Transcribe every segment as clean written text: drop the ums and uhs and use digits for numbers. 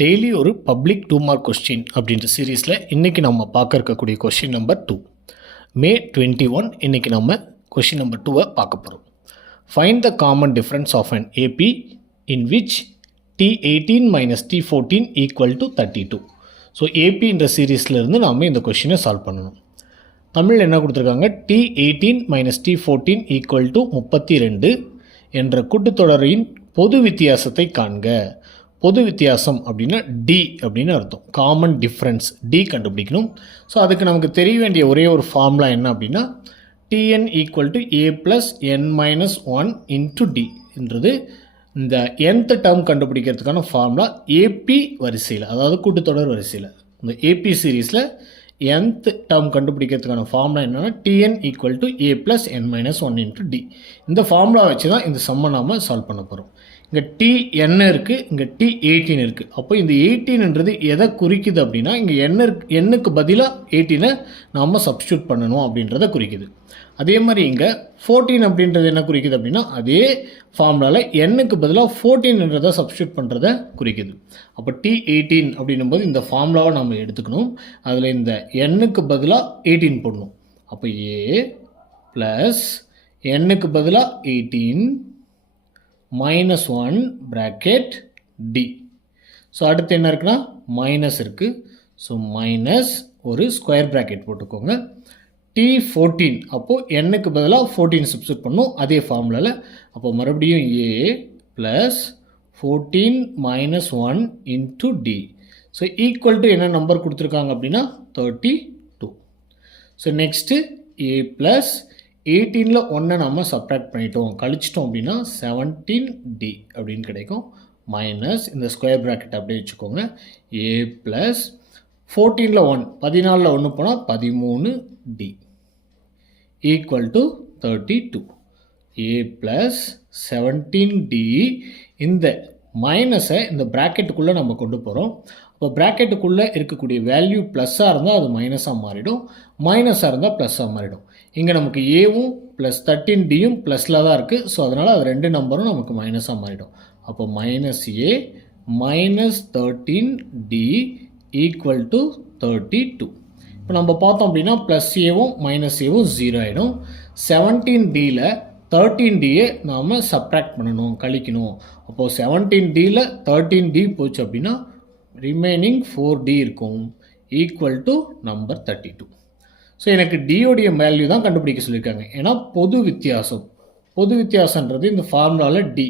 Daily ஒரு public 2 mark question அப்படின்ற சீரீஸில் இன்றைக்கி நம்ம பார்க்க இருக்கக்கூடிய கொஸ்டின் நம்பர் 2 May 21. இன்றைக்கி நம்ம கொஸ்டின் நம்பர் 2 பார்க்க போகிறோம். Find the common difference of an AP in which T18 minus T14 equal to 32. So ஏபின்ற சீரீஸ்லேருந்து நாம் இந்த கொஸ்டினை சால்வ் பண்ணணும். தமிழ் என்ன கொடுத்துருக்காங்க, T18 minus T14 equal to 32 என்ற கூட்டுத்தொடரின் பொது வித்தியாசத்தை காண்க. பொது வித்தியாசம் அப்படின்னா டி அப்படின்னு அர்த்தம். காமன் டிஃப்ரென்ஸ் டி கண்டுபிடிக்கணும். ஸோ அதுக்கு நமக்கு தெரிய வேண்டிய ஒரே ஒரு ஃபார்முலா என்ன அப்படின்னா tn equal to a plus n minus 1 into d என்றது இந்த nth டேர்ம் கண்டுபிடிக்கிறதுக்கான ஃபார்முலா ஏபி வரிசையில், அதாவது கூட்டுத்தொடர் வரிசையில் இந்த ஏபி சீரீஸில் nth டேர்ம் கண்டுபிடிக்கிறதுக்கான ஃபார்முலா என்னென்னா tn equal to a plus n minus 1 into d. இந்த ஃபார்முலா வச்சு தான் இந்த சம்மை நாம் சால்வ் பண்ண போகிறோம். இங்கே Tn இருக்குது, இங்கே T18 இருக்குது. அப்போ இந்த 18ன்றது எதை குறிக்குது அப்படின்னா இங்கே எண்ணுக்கு பதிலாக 18 நாம் சப்ஸ்டியூட் பண்ணணும் அப்படின்றத குறிக்குது. அதே மாதிரி இங்கே 14 அப்படின்றது என்ன குறிக்குது அப்படின்னா அதே ஃபார்முலாவில் எண்ணுக்கு பதிலாக 14ன்றதை சப்ஸ்டியூட் பண்ணுறதை குறிக்குது. அப்போ T18 அப்படின்னும் போது இந்த ஃபார்முலாவை நம்ம எடுத்துக்கணும். அதில் இந்த எண்ணுக்கு பதிலாக 18 போடணும். அப்போ ஏ ப்ளஸ் எண்ணுக்கு பதிலாக 18 மைனஸ் 1 ப்ராக்கெட் டி. ஸோ அடுத்து என்ன இருக்குன்னா மைனஸ் இருக்குது. ஸோ மைனஸ் ஒரு ஸ்கொயர் ப்ராக்கெட் போட்டுக்கோங்க. T14 அப்போது எண்ணுக்கு பதிலாக 14 சப்ஸ்டியூட் பண்ணும் அதே ஃபார்முலாவில். அப்போ மறுபடியும் a plus 14 minus 1 into d. So equal to என்ன நம்பர் கொடுத்துருக்காங்க அப்படின்னா 32. ஸோ நெக்ஸ்ட்டு ஏ ப்ளஸ் 18ல் 1 நம்ம சப்ராக்ட் பண்ணிட்டோம், கழிச்சிட்டோம் அப்படின்னா 17D அப்படின்னு கிடைக்கும். மைனஸ் இந்த ஸ்கொயர் ப்ராக்கெட் அப்படியே வச்சுக்கோங்க. ஏ ப்ளஸ் 14ல் 1 14ல் 1 போனால் 13D equal to 32. A plus 17D. இந்த மைனஸை இந்த ப்ராக்கெட்டுக்குள்ளே நம்ம கொண்டு போகிறோம். இப்போ ப்ராக்கெட்டுக்குள்ளே இருக்கக்கூடிய வேல்யூ ப்ளஸ்ஸாக இருந்தால் அது மைனஸாக மாறிடும், மைனஸாக இருந்தால் ப்ளஸ்ஸாக மாறிடும். இங்கே நமக்கு ஏவும் ப்ளஸ் 13Dயும் ப்ளஸில் தான் இருக்குது. ஸோ அதனால் அது ரெண்டு நம்பரும் நமக்கு மைனஸாக மாறிடும். அப்போ minus A minus 13D equal to 32. இப்போ நம்ம பார்த்தோம் அப்படின்னா ப்ளஸ் ஏவும் மைனஸ் ஏவும் 0 ஆகிடும். 17Dயில் 13Dயை நாம் சப்ராக்ட் பண்ணணும், கழிக்கணும். அப்போது 17Dயில் 13D போச்சு அப்படின்னா ரிமைனிங் 4D இருக்கும், ஈக்குவல் டு நம்பர் 32. ஸோ எனக்கு டியோடைய வேல்யூ தான் கண்டுபிடிக்க சொல்லியிருக்காங்க. ஏன்னா பொது வித்தியாசன்றது இந்த ஃபார்முலாவில் டி.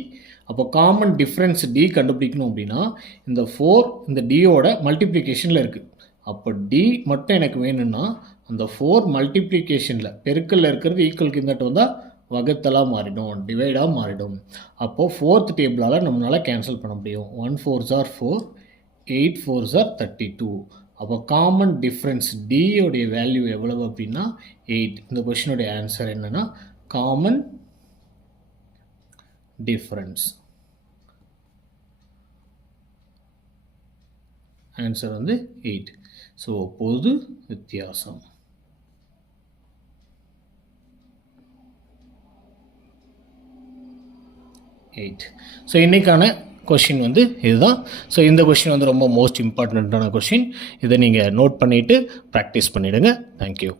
அப்போ காமன் டிஃப்ரென்ஸ் டி கண்டுபிடிக்கணும் அப்படின்னா இந்த 4 இந்த டியோட மல்டிப்ளிகேஷனில் இருக்குது. அப்போ டி மட்டும் எனக்கு வேணும்னா அந்த 4 மல்டிப்ளிகேஷனில் பெருக்கல்ல இருக்கிறது ஈக்குவலுக்கு இருந்துட்டு வந்தால் வகுத்தலாக மாறிடும், டிவைடாக மாறிடும். அப்போது 4th டேபிளால் நம்மளால் கேன்சல் பண்ண முடியும். 1 4s are 4, 8 4s are 32. அப்போ காமன் டிஃப்ரென்ஸ் டியோடைய வேல்யூ எவ்வளவு அப்படின்னா 8. இந்த கொஷினுடைய ஆன்சர் என்னென்னா காமன் டிஃப்ரென்ஸ். ஆன்சர் வந்து 8. ஸோ பொது வித்தியாசம். ஸோ இன்றைக்கான கொஷின் வந்து இதுதான். ஸோ இந்த கொஷின் வந்து ரொம்ப மோஸ்ட் இம்பார்ட்டண்ட்டான கொஷின். இதை நீங்கள் நோட் பண்ணிவிட்டு ப்ராக்டிஸ் பண்ணிவிடுங்க. தேங்க்யூ.